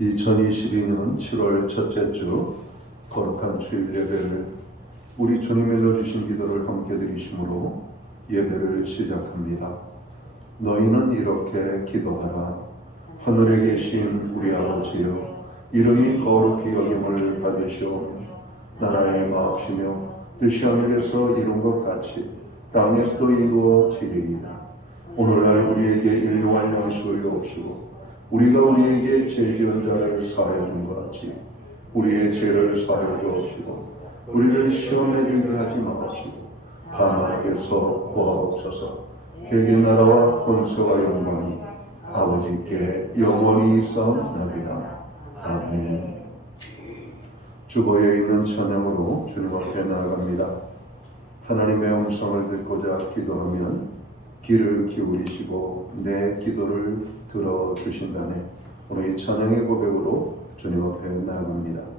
2022년 7월 첫째 주 거룩한 주일 예배를 우리 주님의 넣어주신 기도를 함께 드리심으로 예배를 시작합니다. 너희는 이렇게 기도하라. 하늘에 계신 우리 아버지여, 이름이 거룩히 여김을 받으시오며 나라의 마옵시며 뜻이 하늘에서 이룬 것 같이 땅에서도 이루어지리이다. 오늘날 우리에게 일용할 양식을 주옵시고 우리가 우리에게 죄 지은 자를 사하여 준 것 같이 우리의 죄를 사하여 주옵시고 우리를 시험에 들게 하지 마옵시고 다만 앞에서 구하옵소서. 대개 나라와 권세와 영광이 아버지께 영원히 있사옵나이다. 아멘. 주보에 있는 찬양으로 주님 앞에 나아갑니다. 하나님의 음성을 듣고자 기도하면 귀를 기울이시고 내 기도를 들어주신다네. 오늘 이 찬양의 고백으로 주님 앞에 나아갑니다.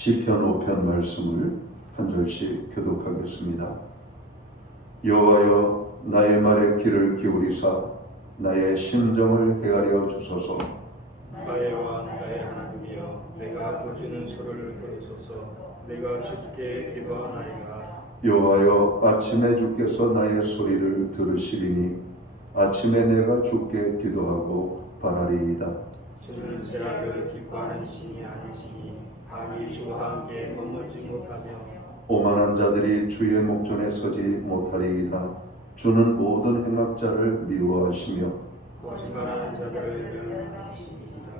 시편 5편 말씀을 한 절씩 교독하겠습니다. 여호와여, 나의 말에 귀를 기울이사 나의 심정을 헤아려 주소서. 나의 왕 나의 하나님이여, 내가 부르짖는 소리를 들으소서. 내가 주께 기도하나이다. 여호와여, 아침에 주께서 나의 소리를 들으시리니 아침에 내가 주께 기도하고 바라리이다. 주는 죄악을 기뻐하는 신이 아니시니 감히 주와 함께 머물지 못하며 오만한 자들이 주의 목전에 서지 못하리이다. 주는 모든 행악자를 미워하시며 거짓말하는 자들을 멸하시니이다.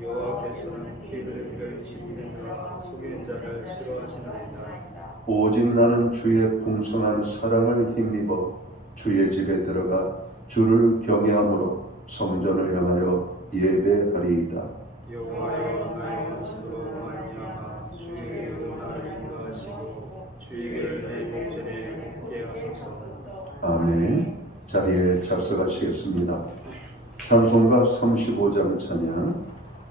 여호와께서는 비둘기를 죽이는 자와 속이는 자를 싫어하시나이다. 오직 나는 주의 풍성한 사랑을 힘입어 주의 집에 들어가 주를 경외함으로 성전을 향하여 예배하리이다. 여호와여 나의 원수로 말미암아 주의 의로 나를 인도하시고 주의 길을 내 목전에 걷게 하소서. 아멘. 자리에 착석하시겠습니다. 찬송가 35장 찬양,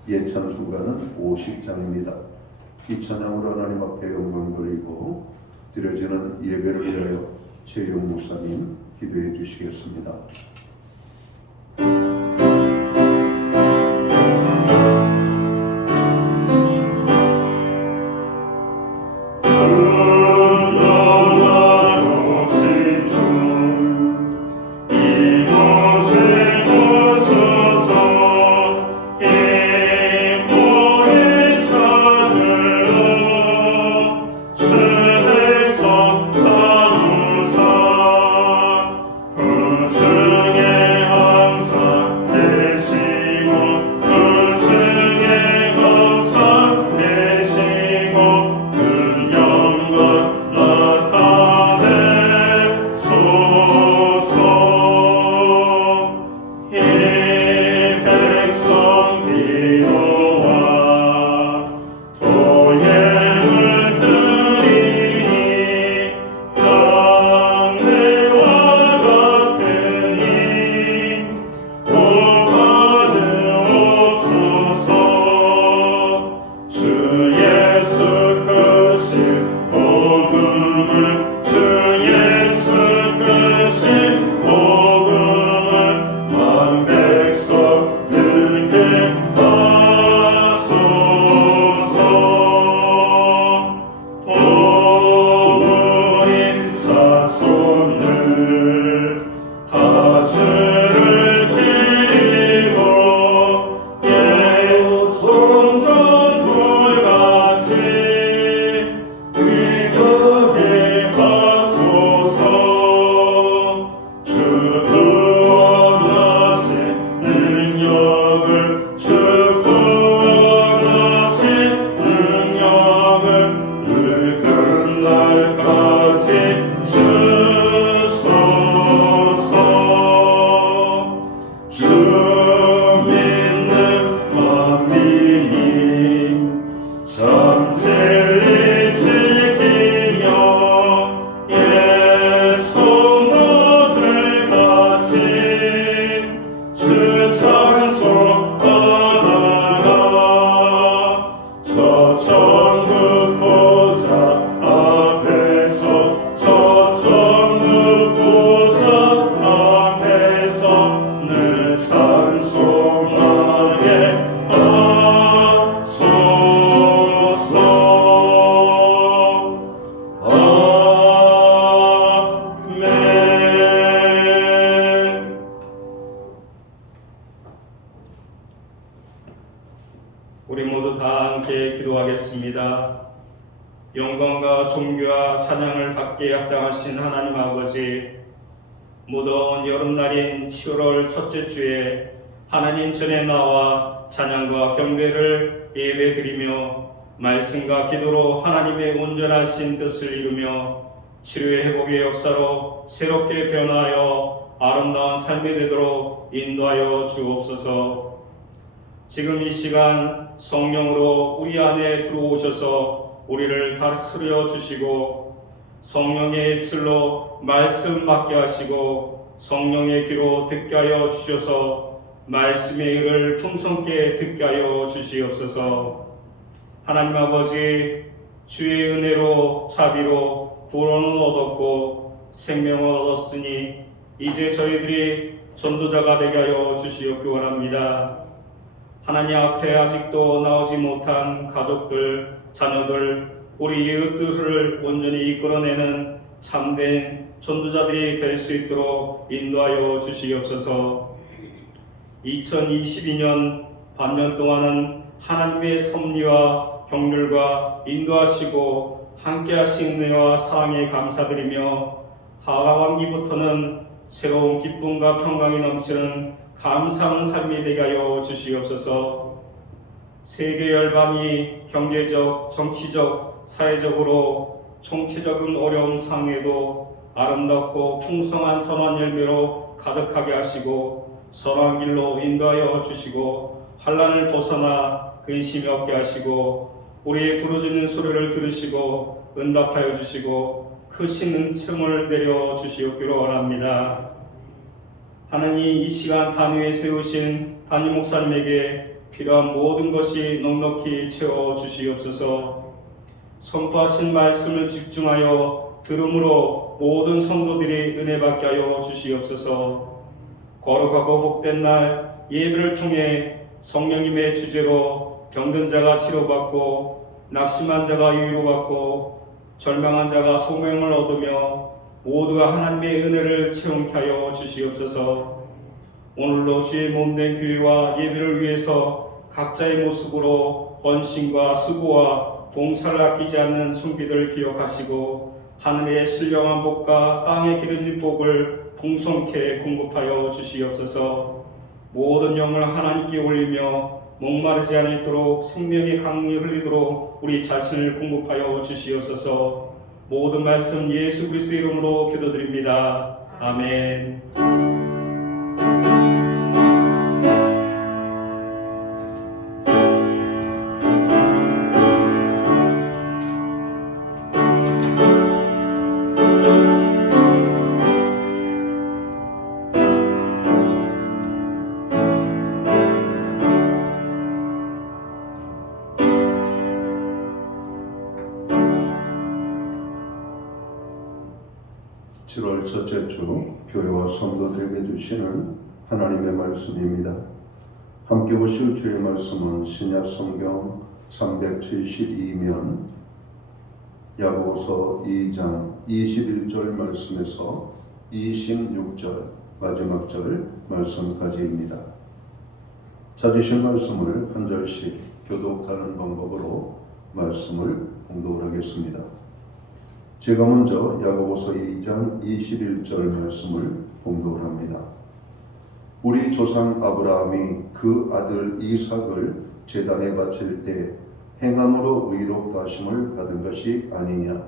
예찬송가는 50장입니다. 이 찬양으로 하나님 앞에 영광 돌리고 드려지는 예배를 위하여 최용 목사님 기도해 주시겠습니다. 우리 모두 다 함께 기도하겠습니다. 영광과 존귀와 찬양을 받기에 합당하신 하나님 아버지, 무더운 여름날인 7월 첫째 주에 하나님 전에 나와 찬양과 경배를 예배드리며 말씀과 기도로 하나님의 온전하신 뜻을 이루며 치료의 회복의 역사로 새롭게 변화하여 아름다운 삶이 되도록 인도하여 주옵소서. 지금 이 시간 성령으로 우리 안에 들어오셔서 우리를 다스려 주시고 성령의 입술로 말씀 받게 하시고 성령의 귀로 듣게 하여 주셔서 말씀의 의를 풍성케 듣게 하여 주시옵소서. 하나님 아버지, 주의 은혜로 자비로 구원을 얻었고 생명을 얻었으니 이제 저희들이 전도자가 되게 하여 주시옵기 원합니다. 하나님 앞에 아직도 나오지 못한 가족들, 자녀들, 우리 이웃들을 온전히 이끌어내는 참된 전도자들이 될 수 있도록 인도하여 주시옵소서. 2022년 반년 동안은 하나님의 섭리와 경륜과 인도하시고 함께하신 은혜와 사랑에 감사드리며 하반기부터는 새로운 기쁨과 평강이 넘치는 감사하는 삶이 되게 하여 주시옵소서. 세계 열방이 경제적, 정치적, 사회적으로 총체적인 어려움 상에도 아름답고 풍성한 선한 열매로 가득하게 하시고 선한 길로 인도하여 주시고 환난을 벗어나 근심이 없게 하시고 우리의 부르짖는 소리를 들으시고 응답하여 주시고 크신 은총을 내려 주시옵기로 원합니다. 하나님, 이 시간 단위에 세우신 담임 목사님에게 필요한 모든 것이 넉넉히 채워 주시옵소서. 선포하신 말씀을 집중하여 들음으로 모든 성도들이 은혜 받게 하여 주시옵소서. 거룩하고 복된 날 예배를 통해 성령님의 주제로 병든 자가 치료받고 낙심한 자가 위로받고 절망한 자가 소명을 얻으며 모두가 하나님의 은혜를 체험케 하여 주시옵소서. 오늘로 주의 몸된 교회와 예배를 위해서 각자의 모습으로 헌신과 수고와 봉사를 아끼지 않는 순비들 기억하시고 하늘의 신령한 복과 땅에 기르진 복을 풍성케 공급하여 주시옵소서. 모든 영을 하나님께 올리며 목마르지 않도록 생명의 강이 흘리도록 우리 자신을 공급하여 주시옵소서. 모든 말씀 예수 그리스도 이름으로 기도드립니다. 아멘. 첫째 주 교회와 성도들에게 주시는 하나님의 말씀입니다. 함께 보실 주의 말씀은 신약 성경 372면 야고보서 2장 21절 말씀에서 26절 마지막 절 말씀까지입니다. 찾으신 말씀을 한 절씩 교독하는 방법으로 말씀을 공독을 하겠습니다. 제가 먼저 야고보서 2장 21절 말씀을 봉독을 합니다. 우리 조상 아브라함이 그 아들 이삭을 제단에 바칠 때 행함으로 의롭다 하심을 받은 것이 아니냐.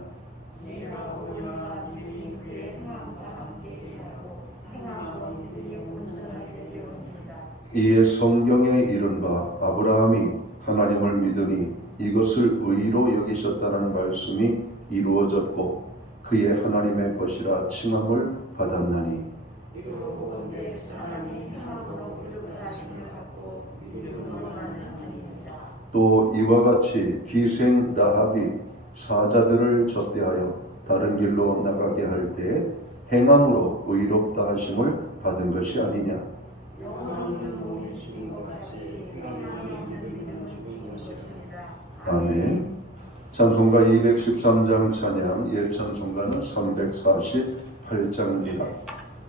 이에 성경에 이른 바 아브라함이 하나님을 믿으니 이것을 의로 여기셨다는 말씀이 이루어졌고 그의 하나님의 것이라 칭함을 받았나니. 또 이와 같이 기생 라합이 사자들을 접대하여 다른 길로 나가게 할 때 행함으로 의롭다 하심을 받은 것이 아니냐. 아멘. 찬송가 213장 찬양, 예찬송가는 348장입니다.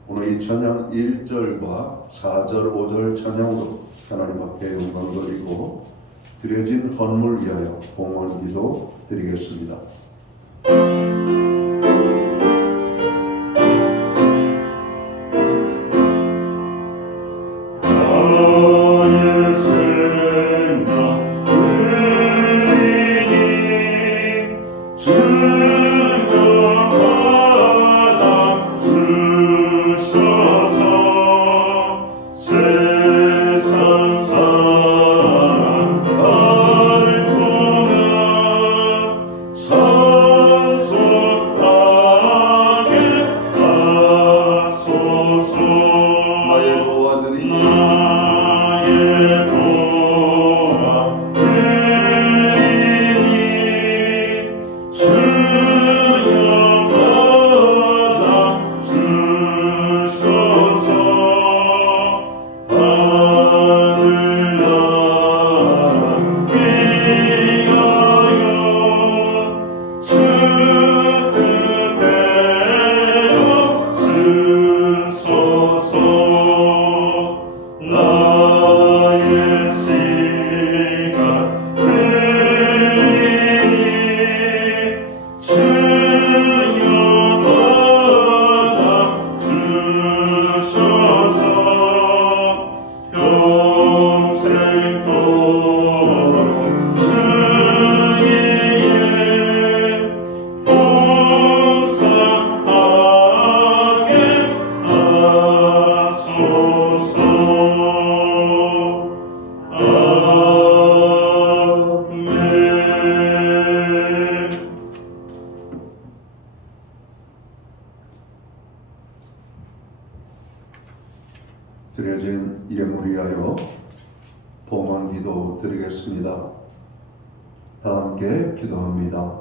오늘 이 찬양 1절과 4절, 5절 찬양으로 하나님 앞에 영광 돌리고 드려진 헌물 위하여 봉헌 기도 드리겠습니다. 영생토록 승리에 봉사하게 하소서. 아멘. 드려진 예물 위하여 봉헌 기도 드리겠습니다. 다 함께 기도합니다.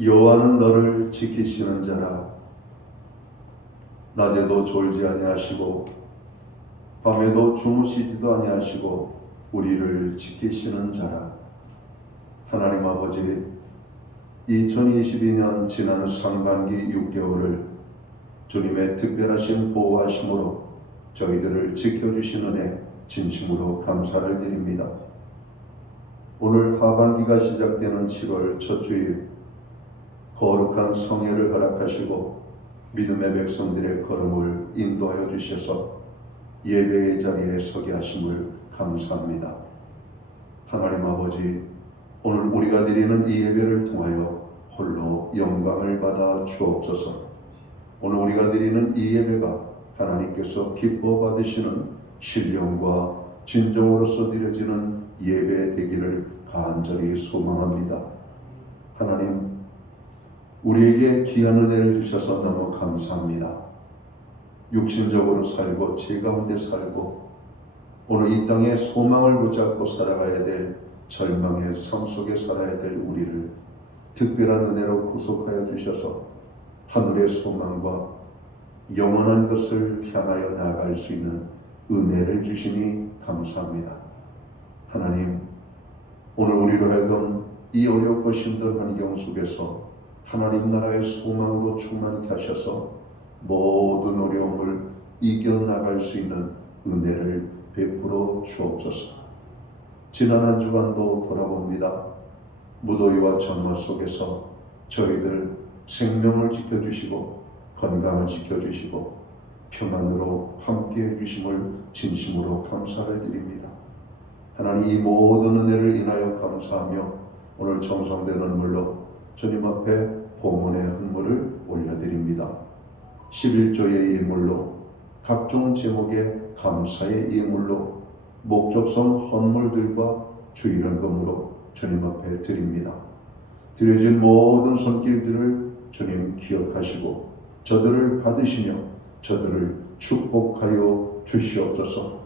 여호와는 너를 지키시는 자라. 낮에도 졸지 아니하시고 밤에도 주무시지도 아니하시고 우리를 지키시는 자라. 하나님 아버지, 2022년 지난 상반기 6개월을 주님의 특별하신 보호하심으로 저희들을 지켜주시는 애 진심으로 감사를 드립니다. 오늘 하반기가 시작되는 7월 첫 주일, 거룩한 성회를 허락하시고 믿음의 백성들의 걸음을 인도하여 주셔서 예배의 자리에 서게 하심을 감사합니다. 하나님 아버지, 오늘 우리가 드리는 이 예배를 통하여 홀로 영광을 받아 주옵소서. 오늘 우리가 드리는 이 예배가 하나님께서 기뻐 받으시는 신령과 진정으로서 드려지는 예배 되기를 간절히 소망합니다. 하나님, 우리에게 귀한 은혜를 주셔서 너무 감사합니다. 육신적으로 살고 죄 가운데 살고 오늘 이 땅에 소망을 붙잡고 살아가야 될 절망의 삶 속에 살아야 될 우리를 특별한 은혜로 구속하여 주셔서 하늘의 소망과 영원한 것을 향하여 나아갈 수 있는 은혜를 주시니 감사합니다. 하나님, 오늘 우리로 하여금 이 어렵고 힘든 환경 속에서 하나님 나라의 소망으로 충만케 하셔서 모든 어려움을 이겨나갈 수 있는 은혜를 베풀어 주옵소서. 지난 한 주간도 돌아봅니다. 무더위와 장마 속에서 저희들 생명을 지켜주시고 건강을 지켜주시고 평안으로 함께해 주심을 진심으로 감사를 드립니다. 하나님, 이 모든 은혜를 인하여 감사하며 오늘 정성되는 물로 주님 앞에 봉헌의 헌물을 올려드립니다. 11조의 예물로 각종 제목의 감사의 예물로 목적성 헌물들과 주일헌금으로 주님 앞에 드립니다. 드려진 모든 손길들을 주님 기억하시고 저들을 받으시며 저들을 축복하여 주시옵소서.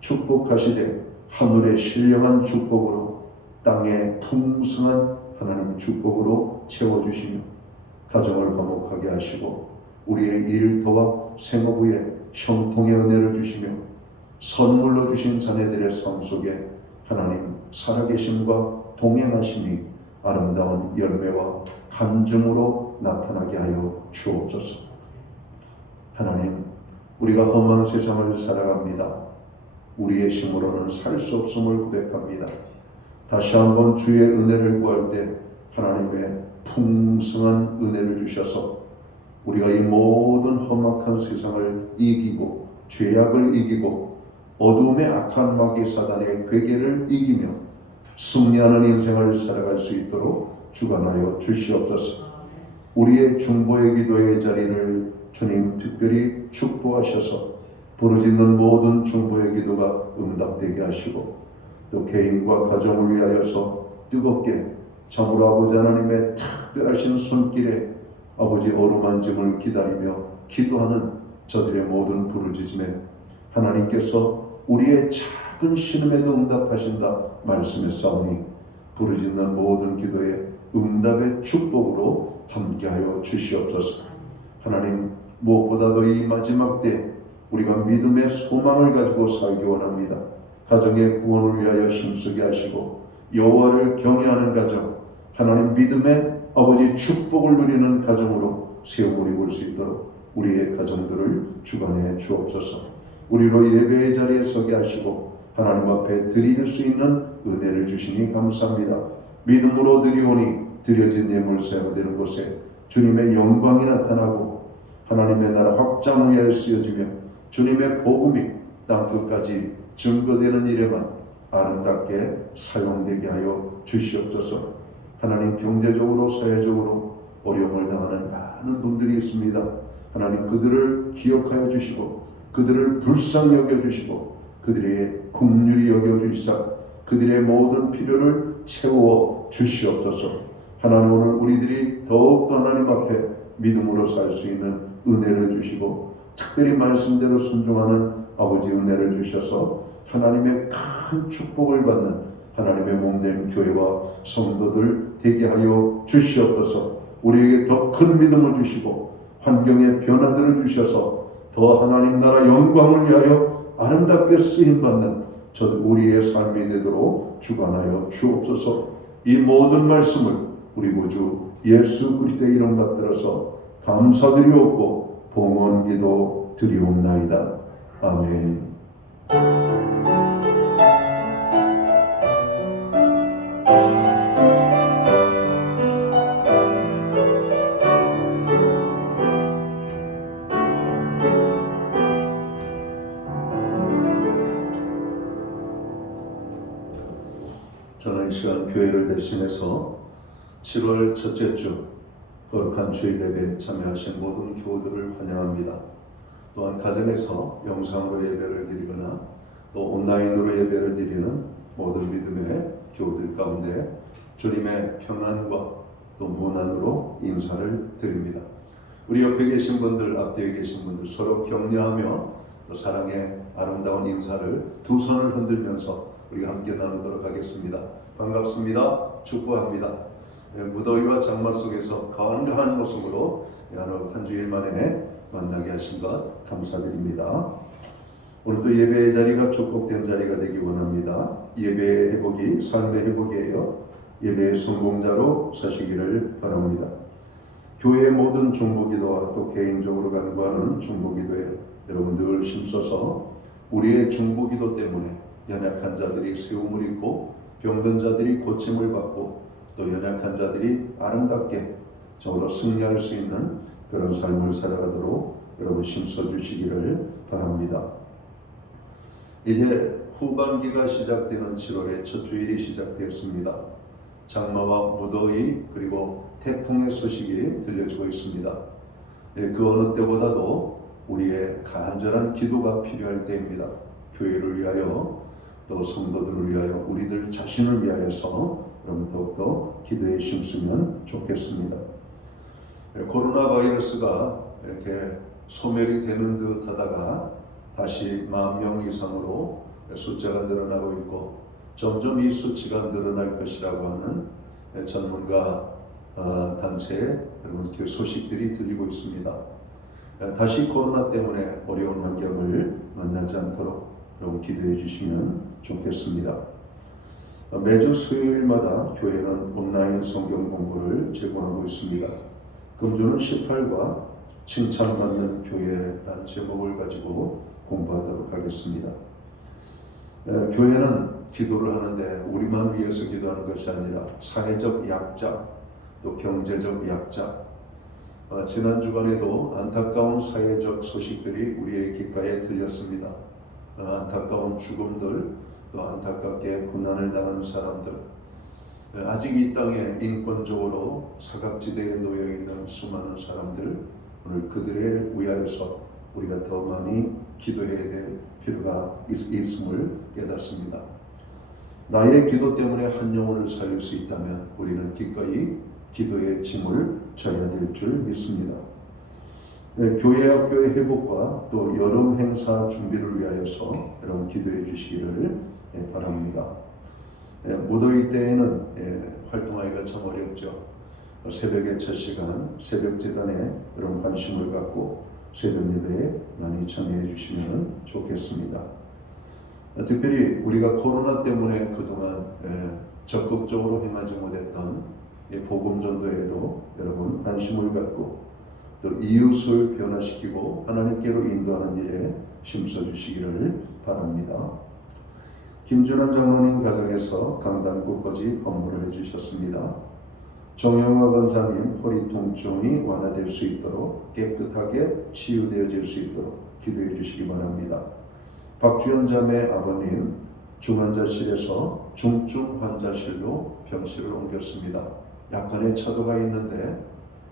축복하시되 하늘의 신령한 축복으로 땅의 풍성한 하나님 축복으로 채워주시며 가정을 화목하게 하시고 우리의 일터와 생업에 형통의 은혜를 주시며 선물로 주신 자녀들의 삶 속에 하나님 살아계심과 동행하심이 아름다운 열매와 간증으로 나타나게 하여 주옵소서. 하나님, 우리가 험한 세상을 살아갑니다. 우리의 힘으로는 살 수 없음을 고백합니다. 다시 한번 주의 은혜를 구할 때 하나님의 풍성한 은혜를 주셔서 우리가 이 모든 험악한 세상을 이기고 죄악을 이기고 어둠의 악한 마귀 사단의 괴계를 이기며 승리하는 인생을 살아갈 수 있도록 주관하여 주시옵소서. 우리의 중보의 기도의 자리를 주님 특별히 축복하셔서 부르짖는 모든 중보의 기도가 응답되게 하시고 또 개인과 가정을 위하여서 뜨겁게 참으로 아버지 하나님의 특별하신 손길에 아버지 어루만짐을 기다리며 기도하는 저들의 모든 부르짖음에 하나님께서 우리의 작은 신음에도 응답하신다 말씀했사오니 부르짖는 모든 기도에 응답의 축복으로 함께하여 주시옵소서. 하나님, 무엇보다도 이 마지막 때 우리가 믿음의 소망을 가지고 살기 원합니다. 가정의 구원을 위하여 힘쓰게 하시고 여호와를 경외하는 가정, 하나님 믿음의 아버지 축복을 누리는 가정으로 세움을 입을 수 있도록 우리의 가정들을 주관해 주옵소서. 우리로 예배의 자리에 서게 하시고 하나님 앞에 드릴 수 있는 은혜를 주시니 감사합니다. 믿음으로 드리오니 드려진 예물 사용되는 곳에 주님의 영광이 나타나고 하나님의 나라 확장 위하여 쓰여지며 주님의 복음이 땅끝까지 증거되는 일에만 아름답게 사용되게 하여 주시옵소서. 하나님, 경제적으로 사회적으로 어려움을 당하는 많은 분들이 있습니다. 하나님, 그들을 기억하여 주시고 그들을 불쌍히 여겨주시고 그들의 긍휼히 여겨주시사 그들의 모든 필요를 채워 주시옵소서. 하나님, 오늘 우리들이 더욱더 하나님 앞에 믿음으로 살 수 있는 은혜를 주시고 특별히 말씀대로 순종하는 아버지 은혜를 주셔서 하나님의 큰 축복을 받는 하나님의 몸된 교회와 성도들 되게 하여 주시옵소서. 우리에게 더 큰 믿음을 주시고 환경의 변화들을 주셔서 더 하나님 나라 영광을 위하여 아름답게 쓰임받는 우리의 삶이 되도록 주관하여 주옵소서. 이 모든 말씀을 우리 구주 예수 그리스도의 이름 받들어서 감사드리옵고 봉헌기도 드리옵나이다. 아멘. 저는 이 시간 교회를 대신해서 7월 첫째 주 거룩한 주일 예배에 참여하신 모든 교우들을 환영합니다. 또한 가정에서 영상으로 예배를 드리거나 또 온라인으로 예배를 드리는 모든 믿음의 교우들 가운데 주님의 평안과 또 문안으로 인사를 드립니다. 우리 옆에 계신 분들, 앞뒤에 계신 분들 서로 격려하며 또 사랑의 아름다운 인사를 두 손을 흔들면서 우리가 함께 나누도록 하겠습니다. 반갑습니다. 축복합니다. 무더위와 장마 속에서 건강한 모습으로 한 주일 만에 만나게 하신 것 감사드립니다. 오늘도 예배의 자리가 축복된 자리가 되기 원합니다. 예배의 회복이 삶의 회복이에요. 예배의 성공자로 사시기를 바랍니다. 교회의 모든 중보기도와 또 개인적으로 간구하는 중보기도에 여러분 늘 힘써서 우리의 중보기도 때문에 연약한 자들이 세움을 입고 병든 자들이 고침을 받고 또 연약한 자들이 아름답게 저로 승리할 수 있는 그런 삶을 살아가도록 여러분 힘써주시기를 바랍니다. 이제 후반기가 시작되는 7월의 첫 주일이 시작되었습니다. 장마와 무더위 그리고 태풍의 소식이 들려지고 있습니다. 그 어느 때보다도 우리의 간절한 기도가 필요할 때입니다. 교회를 위하여 또 성도들을 위하여 우리들 자신을 위하여서 여러분 더욱더 기도에 힘쓰면 좋겠습니다. 코로나 바이러스가 이렇게 소멸이 되는 듯 하다가 다시 10,000명 이상으로 숫자가 늘어나고 있고 점점 이 수치가 늘어날 것이라고 하는 전문가 단체의 여러분 소식들이 들리고 있습니다. 다시 코로나 때문에 어려운 환경을 만나지 않도록 여러분 기도해 주시면 좋겠습니다. 매주 수요일마다 교회는 온라인 성경 공부를 제공하고 있습니다. 금주는 18과 칭찬받는 교회라는 제목을 가지고 공부하도록 하겠습니다. 교회는 기도를 하는데 우리만 위해서 기도하는 것이 아니라 사회적 약자, 또 경제적 약자, 지난 주간에도 안타까운 사회적 소식들이 우리의 귓가에 들렸습니다. 안타까운 죽음들, 또 안타깝게 고난을 당하는 사람들, 아직 이 땅에 인권적으로 사각지대에 놓여있는 수많은 사람들, 오늘 그들을 위하여서 우리가 더 많이 기도해야 될 필요가 있음을 깨닫습니다. 나의 기도 때문에 한 영혼을 살릴 수 있다면 우리는 기꺼이 기도의 짐을 져야 될 줄 믿습니다. 교회 학교의 회복과 또 여름 행사 준비를 위하여서 여러분 기도해 주시기를 바랍니다. 무더위 때에는 활동하기가 참 어렵죠. 새벽의 첫 시간, 새벽 재단에 여러분 관심을 갖고 새벽 예배에 많이 참여해 주시면 좋겠습니다. 특별히 우리가 코로나 때문에 그동안 적극적으로 행하지 못했던 복음 전도에도 여러분 관심을 갖고 또 이웃을 변화시키고 하나님께로 인도하는 일에 힘써 주시기를 바랍니다. 김준환 장로님 가정에서 강단 꽃꽂이 업무를 해주셨습니다. 정영화 권사님 허리 통증이 완화될 수 있도록 깨끗하게 치유되어질 수 있도록 기도해 주시기 바랍니다. 박주연 자매 아버님 중환자실에서 중증 환자실로 병실을 옮겼습니다. 약간의 차도가 있는데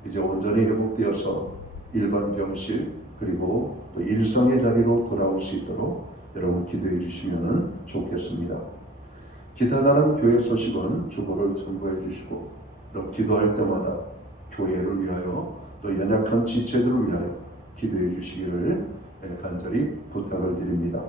이제 온전히 회복되어서 일반 병실 그리고 또 일성의 자리로 돌아올 수 있도록 여러분 기도해 주시면 좋겠습니다. 기타 다른 교회 소식은 주보를 첨부해 주시고 그럼 기도할 때마다 교회를 위하여 또 연약한 지체들을 위하여 기도해 주시기를 간절히 부탁을 드립니다.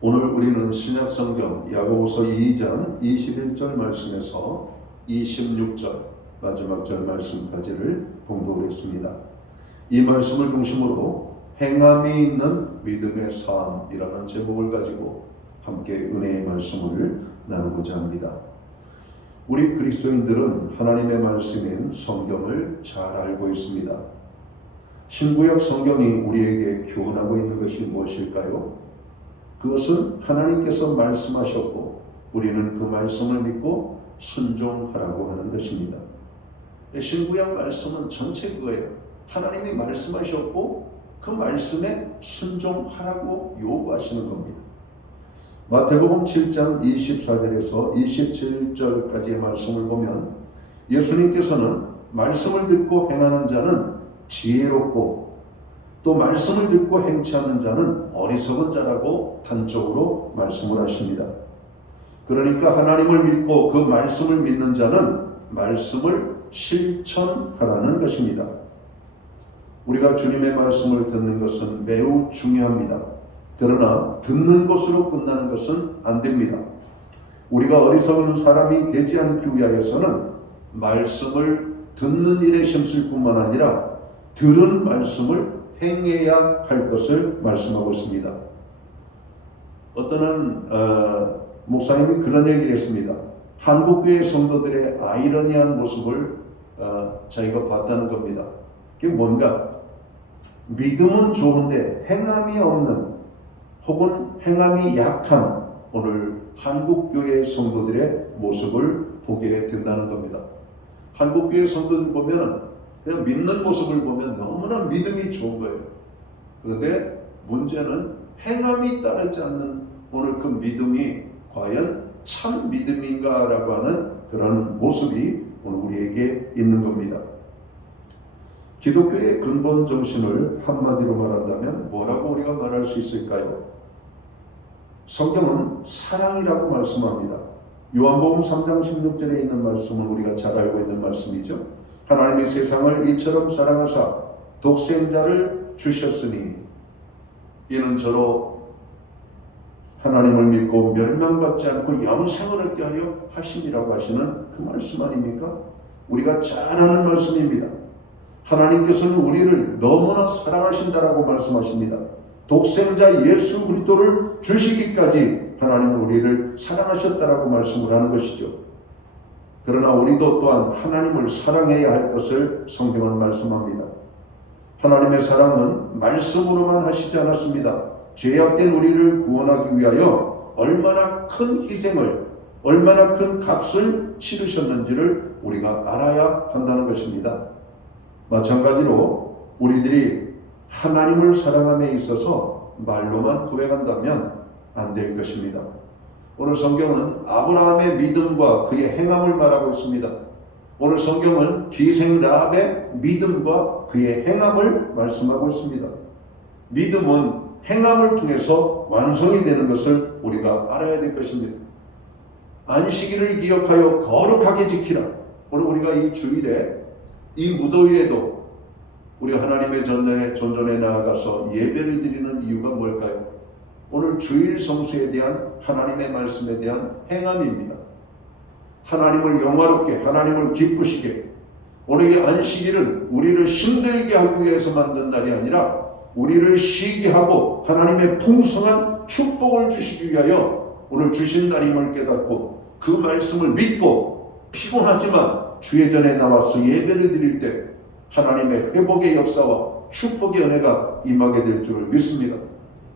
오늘 우리는 신약성경 야고보서 2장 21절 말씀에서 26절 마지막 절 말씀까지를 봉독했습니다. 이 말씀을 중심으로 행함이 있는 믿음의 삶이라는 제목을 가지고 함께 은혜의 말씀을 나누고자 합니다. 우리 그리스도인들은 하나님의 말씀인 성경을 잘 알고 있습니다. 신구약 성경이 우리에게 교훈하고 있는 것이 무엇일까요? 그것은 하나님께서 말씀하셨고 우리는 그 말씀을 믿고 순종하라고 하는 것입니다. 신구약 말씀은 전체 그거예요. 하나님이 말씀하셨고 그 말씀에 순종하라고 요구하시는 겁니다. 마태복음 7장 24절에서 27절까지의 말씀을 보면 예수님께서는 말씀을 듣고 행하는 자는 지혜롭고 또 말씀을 듣고 행치 않는 자는 어리석은 자라고 단적으로 말씀을 하십니다. 그러니까 하나님을 믿고 그 말씀을 믿는 자는 말씀을 실천하라는 것입니다. 우리가 주님의 말씀을 듣는 것은 매우 중요합니다. 그러나 듣는 것으로 끝나는 것은 안 됩니다. 우리가 어리석은 사람이 되지 않기 위하여서는 말씀을 듣는 일에 힘쓸 뿐만 아니라 들은 말씀을 행해야 할 것을 말씀하고 있습니다. 어떤 목사님이 그런 얘기를 했습니다. 한국교회 성도들의 아이러니한 모습을 자기가 봤다는 겁니다. 그게 뭔가? 믿음은 좋은데 행함이 없는 혹은 행함이 약한 오늘 한국교회 성도들의 모습을 보게 된다는 겁니다. 한국교회 성도들 보면 그냥 믿는 모습을 보면 너무나 믿음이 좋은 거예요. 그런데 문제는 행함이 따르지 않는 오늘 그 믿음이 과연 참 믿음인가라고 하는 그런 모습이 오늘 우리에게 있는 겁니다. 기독교의 근본 정신을 한마디로 말한다면 뭐라고 우리가 말할 수 있을까요? 성경은 사랑이라고 말씀합니다. 요한복음 3장 16절에 있는 말씀은 우리가 잘 알고 있는 말씀이죠. 하나님이 세상을 이처럼 사랑하사 독생자를 주셨으니 이는 저로 하나님을 믿고 멸망받지 않고 영생을 얻게 하려 하심이라고 하시는 그 말씀 아닙니까? 우리가 잘 아는 말씀입니다. 하나님께서는 우리를 너무나 사랑하신다라고 말씀하십니다. 독생자 예수 그리스도를 주시기까지 하나님은 우리를 사랑하셨다라고 말씀을 하는 것이죠. 그러나 우리도 또한 하나님을 사랑해야 할 것을 성경은 말씀합니다. 하나님의 사랑은 말씀으로만 하시지 않았습니다. 죄악된 우리를 구원하기 위하여 얼마나 큰 희생을, 얼마나 큰 값을 치르셨는지를 우리가 알아야 한다는 것입니다. 마찬가지로 우리들이 하나님을 사랑함에 있어서 말로만 고백한다면 안 될 것입니다. 오늘 성경은 아브라함의 믿음과 그의 행함을 말하고 있습니다. 오늘 성경은 기생 라합의 믿음과 그의 행함을 말씀하고 있습니다. 믿음은 행함을 통해서 완성이 되는 것을 우리가 알아야 될 것입니다. 안식일을 기억하여 거룩하게 지키라. 오늘 우리가 이 주일에 이 무더위에도 우리 하나님의 전전에 나아가서 예배를 드리는 이유가 뭘까요? 오늘 주일 성수에 대한 하나님의 말씀에 대한 행함입니다. 하나님을 영화롭게, 하나님을 기쁘시게, 오늘 이 안식일은 우리를 힘들게 하기 위해서 만든 날이 아니라 우리를 쉬게 하고 하나님의 풍성한 축복을 주시기 위하여 오늘 주신 날임을 깨닫고 그 말씀을 믿고 피곤하지만 주의 전에 나와서 예배를 드릴 때 하나님의 회복의 역사와 축복의 은혜가 임하게 될 줄을 믿습니다.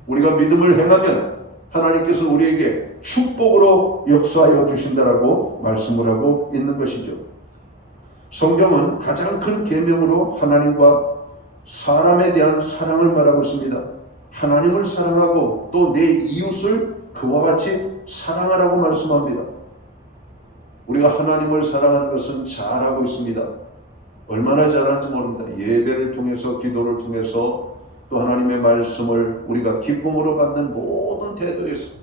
우리가 믿음을 행하면 하나님께서 우리에게 축복으로 역사하여 주신다라고 말씀을 하고 있는 것이죠. 성경은 가장 큰 계명으로 하나님과 사람에 대한 사랑을 말하고 있습니다. 하나님을 사랑하고 또 내 이웃을 그와 같이 사랑하라고 말씀합니다. 우리가 하나님을 사랑하는 것은 잘하고 있습니다. 얼마나 잘하는지 모릅니다. 예배를 통해서, 기도를 통해서, 또 하나님의 말씀을 우리가 기쁨으로 받는 모든 태도에서.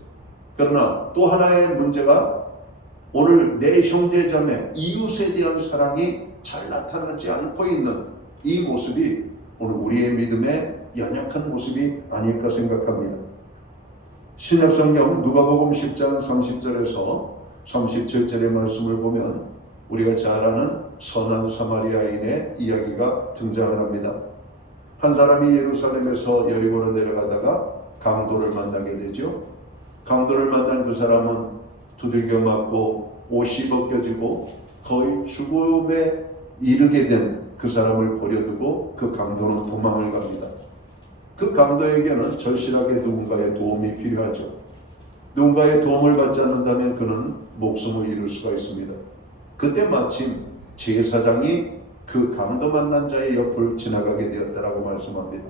그러나 또 하나의 문제가 오늘 내 형제 자매 이웃에 대한 사랑이 잘 나타나지 않고 있는 이 모습이 오늘 우리의 믿음의 연약한 모습이 아닐까 생각합니다. 신약성경 누가복음 10장 30절에서 37절의 말씀을 보면 우리가 잘 아는 선한 사마리아인의 이야기가 등장을 합니다. 한 사람이 예루살렘에서 여리고로 내려가다가 강도를 만나게 되죠. 강도를 만난 그 사람은 두들겨 맞고 옷이 벗겨지고 거의 죽음에 이르게 된 그 사람을 버려두고 그 강도는 도망을 갑니다. 그 강도에게는 절실하게 누군가의 도움이 필요하죠. 누군가의 도움을 받지 않는다면 그는 목숨을 잃을 수가 있습니다. 그때 마침 제사장이 그 강도 만난 자의 옆을 지나가게 되었다라고 말씀합니다.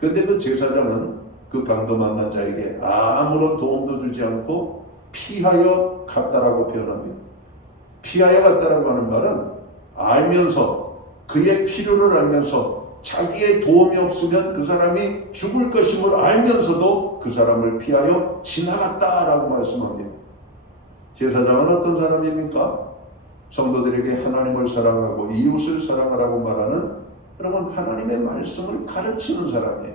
그런데 그 제사장은 그 강도 만난 자에게 아무런 도움도 주지 않고 피하여 갔다라고 표현합니다. 피하여 갔다라고 하는 말은 알면서, 그의 필요를 알면서 자기의 도움이 없으면 그 사람이 죽을 것임을 알면서도 그 사람을 피하여 지나갔다라고 말씀합니다. 제사장은 어떤 사람입니까? 성도들에게 하나님을 사랑하고 이웃을 사랑하라고 말하는, 여러분, 하나님의 말씀을 가르치는 사람이에요.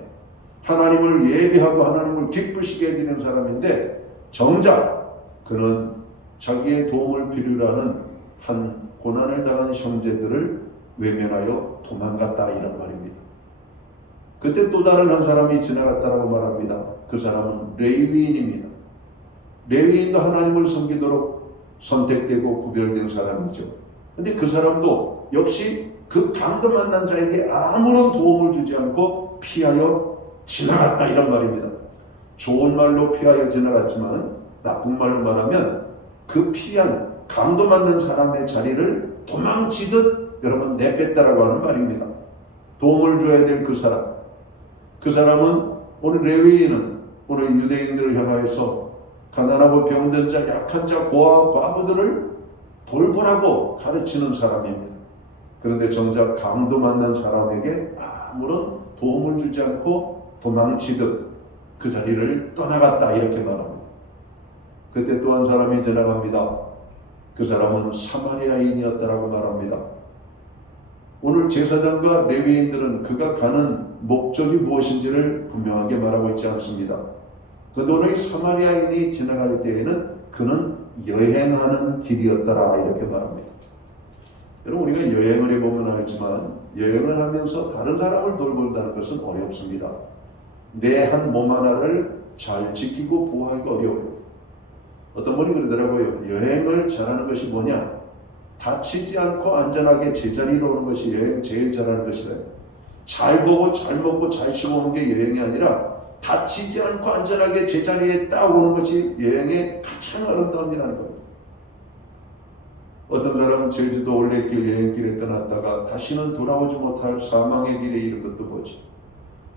하나님을 예배하고 하나님을 기쁘시게 해드리는 사람인데, 정작 그는 자기의 도움을 필요로 하는 한 고난을 당한 형제들을 외면하여 도망갔다, 이런 말입니다. 그때 또 다른 한 사람이 지나갔다라고 말합니다. 그 사람은 레위인입니다. 레위인도 하나님을 섬기도록 선택되고 구별된 사람이죠. 근데 그 사람도 역시 그 강도 만난 자에게 아무런 도움을 주지 않고 피하여 지나갔다, 이런 말입니다. 좋은 말로 피하여 지나갔지만 나쁜 말로 말하면 그 피한 강도 만난 사람의 자리를 도망치듯 여러분 내뺐다라고 하는 말입니다. 도움을 줘야 될 그 사람은 오늘 레위인은 오늘 유대인들을 향하여서 가난하고 병든 자, 약한 자, 고아와 과부들을 돌보라고 가르치는 사람입니다. 그런데 정작 강도 만난 사람에게 아무런 도움을 주지 않고 도망치듯 그 자리를 떠나갔다, 이렇게 말합니다. 그때 또 한 사람이 지나갑니다. 그 사람은 사마리아인이었다라고 말합니다. 오늘 제사장과 레위인들은 그가 가는 목적이 무엇인지를 분명하게 말하고 있지 않습니다. 그런데 오늘 이 사마리아인이 지나갈 때에는 그는 여행하는 길이었더라, 이렇게 말합니다. 여러분, 우리가 여행을 해보면 알지만 여행을 하면서 다른 사람을 돌본다는 것은 어렵습니다. 내 한 몸 하나를 잘 지키고 보호하기 어려워요. 어떤 분이 그러더라고요. 여행을 잘하는 것이 뭐냐? 다치지 않고 안전하게 제자리로 오는 것이 여행 제일 잘하는 것이래요. 잘 보고 잘 먹고 잘 쉬고 오는 게 여행이 아니라 다치지 않고 안전하게 제자리에 딱 오는 것이 여행의 가장 아름다움이라는 거예요. 어떤 사람은 제주도 올레길 여행길에 떠났다가 다시는 돌아오지 못할 사망의 길에 이른 것도 보지.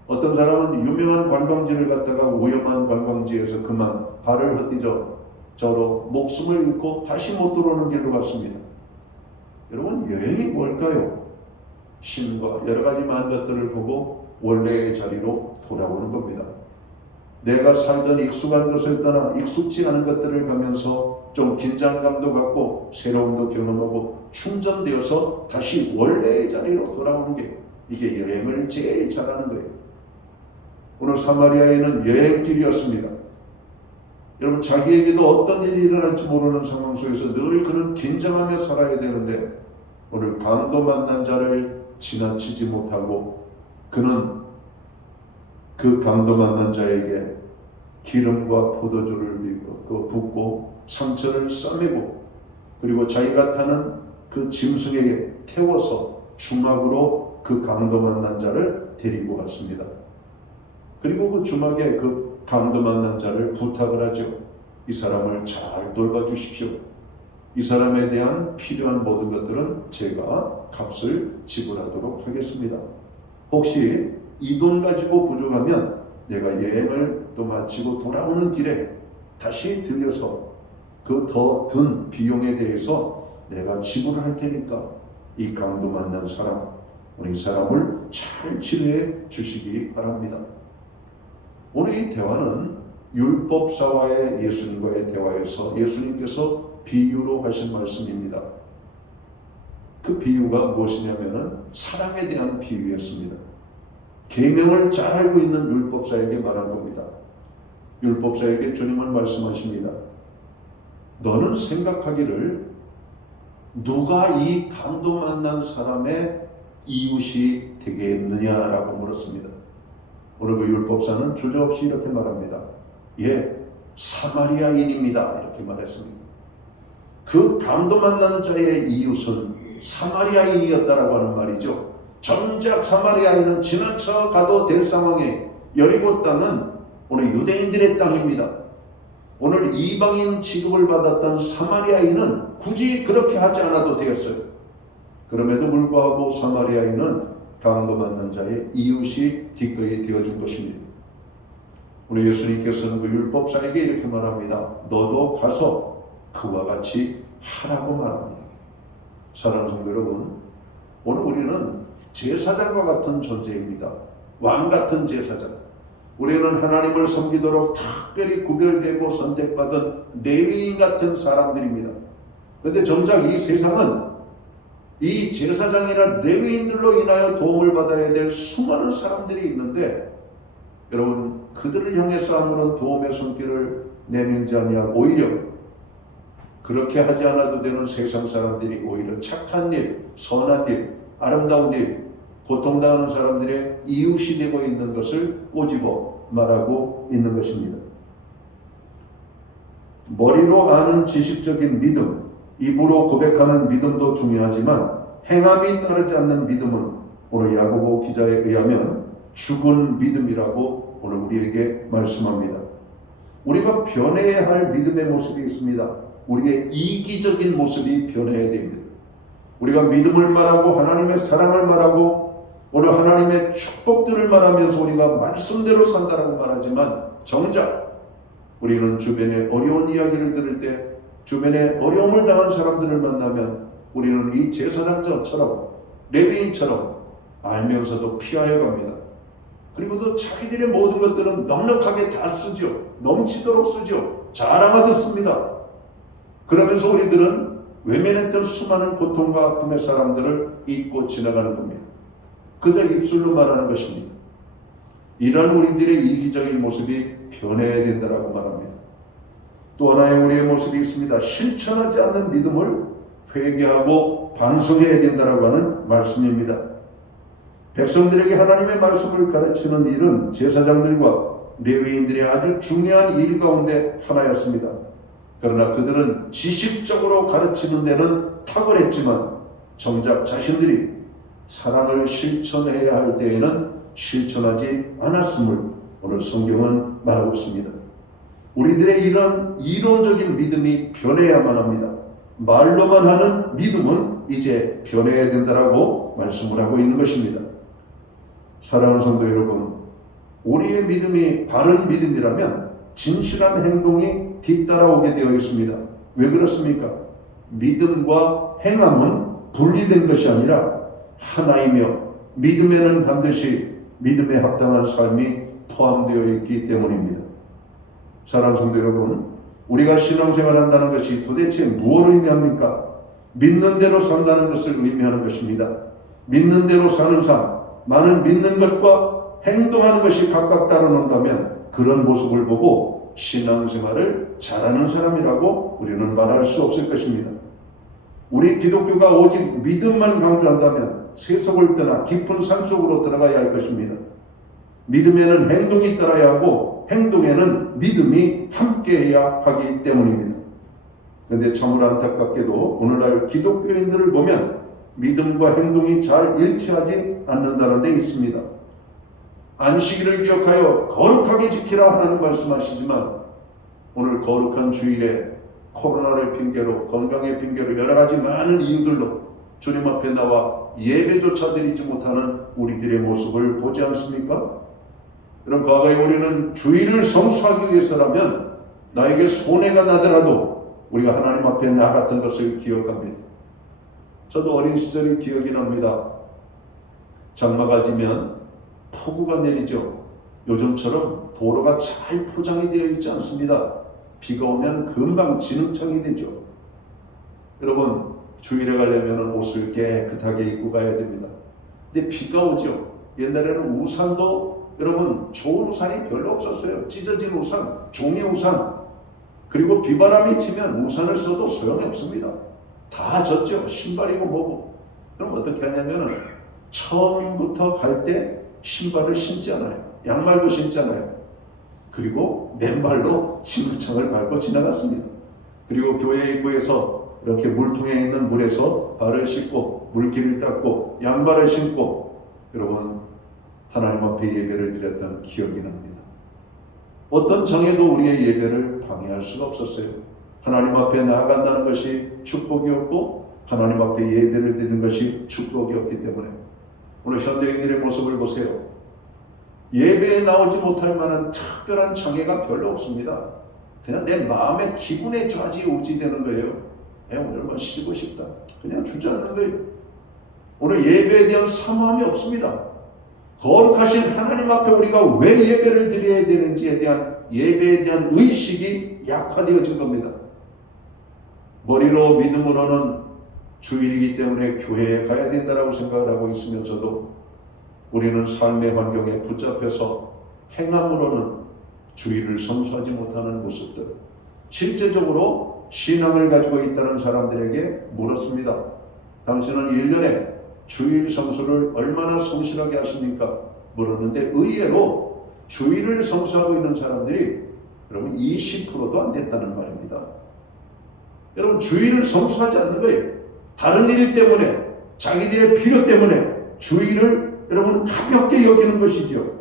어떤 사람은 유명한 관광지를 갔다가 위험한 관광지에서 그만 발을 헛디뎌 저로 목숨을 잃고 다시 못 들어오는 길로 갔습니다. 여러분, 여행이 뭘까요? 신과 여러 가지 많은 것들을 보고 원래의 자리로 돌아오는 겁니다. 내가 살던 익숙한 것을 떠나 익숙지 않은 것들을 가면서 좀 긴장감도 갖고 새로움도 경험하고 충전되어서 다시 원래의 자리로 돌아오는 게, 이게 여행을 제일 잘하는 거예요. 오늘 사마리아에는 여행길이었습니다. 여러분, 자기에게도 어떤 일이 일어날지 모르는 상황 속에서 늘 그는 긴장하며 살아야 되는데 오늘 강도 만난 자를 지나치지 못하고 그는 그 강도 만난 자에게 기름과 포도주를 붓고 상처를 싸매고 그리고 자기가 타는 그 짐승에게 태워서 주막으로 그 강도 만난 자를 데리고 갔습니다. 그리고 그 주막에 그 강도 만난 자를 부탁을 하죠. 이 사람을 잘 돌봐주십시오. 이 사람에 대한 필요한 모든 것들은 제가 값을 지불하도록 하겠습니다. 혹시 이 돈 가지고 부족하면 내가 여행을 또 마치고 돌아오는 길에 다시 들려서 그 더 든 비용에 대해서 내가 지불할 테니까 이 강도 만난 사람, 우리 이 사람을 잘 치료해 주시기 바랍니다. 오늘 이 대화는 율법사와의 예수님과의 대화에서 예수님께서 비유로 하신 말씀입니다. 그 비유가 무엇이냐면은 사랑에 대한 비유였습니다. 계명을 잘 알고 있는 율법사에게 말한 겁니다. 율법사에게 주님은 말씀하십니다. 너는 생각하기를 누가 이 강도 만난 사람의 이웃이 되겠느냐라고 물었습니다. 오늘 그 율법사는 주저없이 이렇게 말합니다. 예, 사마리아인입니다. 이렇게 말했습니다. 그 강도 만난 자의 이웃은 사마리아인이었다라고 하는 말이죠. 정작 사마리아인은 지나쳐 가도 될 상황에 여리고 땅은 오늘 유대인들의 땅입니다. 오늘 이방인 취급을 받았던 사마리아인은 굳이 그렇게 하지 않아도 되었어요. 그럼에도 불구하고 사마리아인은 강도 만난 자의 이웃이 기꺼이 되어준 것입니다. 우리 예수님께서는 그 율법사에게 이렇게 말합니다. 너도 가서 그와 같이 하라고 말합니다. 사랑하는 성도 여러분, 오늘 우리는 제사장과 같은 존재입니다. 왕 같은 제사장. 우리는 하나님을 섬기도록 특별히 구별되고 선택받은 레위인 같은 사람들입니다. 그런데 정작 이 세상은 이 제사장이나 레위인들로 인하여 도움을 받아야 될 수많은 사람들이 있는데 여러분 그들을 향해서 아무런 도움의 손길을 내밀지 아니하고 오히려 그렇게 하지 않아도 되는 세상 사람들이 오히려 착한 일, 선한 일, 아름다운 일, 고통당하는 사람들의 이웃이 되고 있는 것을 꼬집어 말하고 있는 것입니다. 머리로 아는 지식적인 믿음, 입으로 고백하는 믿음도 중요하지만 행함이 따르지 않는 믿음은 오늘 야고보 기자에 의하면 죽은 믿음이라고 오늘 우리에게 말씀합니다. 우리가 변해야 할 믿음의 모습이 있습니다. 우리의 이기적인 모습이 변해야 됩니다. 우리가 믿음을 말하고 하나님의 사랑을 말하고 오늘 하나님의 축복들을 말하면서 우리가 말씀대로 산다라고 말하지만 정작 우리는 주변에 어려운 이야기를 들을 때 주변에 어려움을 당한 사람들을 만나면 우리는 이 제사장처럼 레위인처럼 알면서도 피하여 갑니다. 그리고 또 자기들의 모든 것들은 넉넉하게 다 쓰죠. 넘치도록 쓰죠. 자랑하듯 씁니다. 그러면서 우리들은 외면했던 수많은 고통과 아픔의 사람들을 잊고 지나가는 겁니다. 그저 입술로 말하는 것입니다. 이런 우리들의 이기적인 모습이 변해야 된다고 말합니다. 또 하나의 우리의 모습이 있습니다. 실천하지 않는 믿음을 회개하고 반성해야 된다고 하는 말씀입니다. 백성들에게 하나님의 말씀을 가르치는 일은 제사장들과 레위인들의 아주 중요한 일 가운데 하나였습니다. 그러나 그들은 지식적으로 가르치는 데는 탁월했지만 정작 자신들이 사랑을 실천해야 할 때에는 실천하지 않았음을 오늘 성경은 말하고 있습니다. 우리들의 이런 이론적인 믿음이 변해야만 합니다. 말로만 하는 믿음은 이제 변해야 된다라고 말씀을 하고 있는 것입니다. 사랑하는 성도 여러분, 우리의 믿음이 바른 믿음이라면 진실한 행동이 뒤따라오게 되어 있습니다. 왜 그렇습니까? 믿음과 행함은 분리된 것이 아니라 하나이며 믿음에는 반드시 믿음에 합당한 삶이 포함되어 있기 때문입니다. 사랑하는 성도 여러분, 우리가 신앙생활 한다는 것이 도대체 무엇을 의미합니까? 믿는 대로 산다는 것을 의미하는 것입니다. 믿는 대로 사는 삶, 많은 믿는 것과 행동하는 것이 각각 따라논다면 그런 모습을 보고 신앙생활을 잘하는 사람이라고 우리는 말할 수 없을 것입니다. 우리 기독교가 오직 믿음만 강조한다면 세속을 떠나 깊은 산속으로 들어가야 할 것입니다. 믿음에는 행동이 따라야 하고 행동에는 믿음이 함께해야 하기 때문입니다. 그런데 참으로 안타깝게도 오늘날 기독교인들을 보면 믿음과 행동이 잘 일치하지 않는다는 데 있습니다. 안식일을 기억하여 거룩하게 지키라 하나님 말씀하시지만 오늘 거룩한 주일에 코로나를 핑계로, 건강의 핑계로, 여러 가지 많은 이유들로 주님 앞에 나와 예배조차 드리지 못하는 우리들의 모습을 보지 않습니까? 여러분, 과거에 우리는 주일을 성수하기 위해서라면 나에게 손해가 나더라도 우리가 하나님 앞에 나갔던 것을 기억합니다. 저도 어린 시절이 기억이 납니다. 장마가 지면 폭우가 내리죠. 요즘처럼 도로가 잘 포장이 되어 있지 않습니다. 비가 오면 금방 진흙탕이 되죠. 여러분, 주일에 가려면 옷을 깨끗하게 입고 가야 됩니다. 근데 비가 오죠. 옛날에는 우산도 여러분 좋은 우산이 별로 없었어요. 찢어진 우산, 종이 우산. 그리고 비바람이 치면 우산을 써도 소용이 없습니다. 다 젖죠. 신발이고 뭐고. 그럼 어떻게 하냐면은 처음부터 갈 때 신발을 신지 않아요. 양말도 신지 않아요. 그리고 맨발로 진흙창을 밟고 지나갔습니다. 그리고 교회 입구에서 이렇게 물통에 있는 물에서 발을 씻고 물기를 닦고 양발을 신고 여러분 하나님 앞에 예배를 드렸던 기억이 납니다. 어떤 장애도 우리의 예배를 방해할 수가 없었어요. 하나님 앞에 나아간다는 것이 축복이었고 하나님 앞에 예배를 드리는 것이 축복이었기 때문에 오늘 현대인들의 모습을 보세요. 예배에 나오지 못할 만한 특별한 장애가 별로 없습니다. 그냥 내 마음의 기분에 좌지우지되는 거예요. 오늘만 쉬고 싶다. 그냥 주저앉는 거예요. 오늘 예배에 대한 사모함이 없습니다. 거룩하신 하나님 앞에 우리가 왜 예배를 드려야 되는지에 대한 예배에 대한 의식이 약화되어진 겁니다. 머리로 믿음으로는 주일이기 때문에 교회에 가야 된다고 생각을 하고 있으면서도 우리는 삶의 환경에 붙잡혀서 행함으로는 주일을 성수하지 못하는 모습들, 실제적으로 신앙을 가지고 있다는 사람들에게 물었습니다. 당신은 1년에 주일 성수를 얼마나 성실하게 하십니까? 물었는데 의외로 주일을 성수하고 있는 사람들이 여러분 20%도 안 됐다는 말입니다. 여러분 주일을 성수하지 않는 거예요. 다른 일 때문에, 자기들의 필요 때문에 주일을 여러분 가볍게 여기는 것이죠.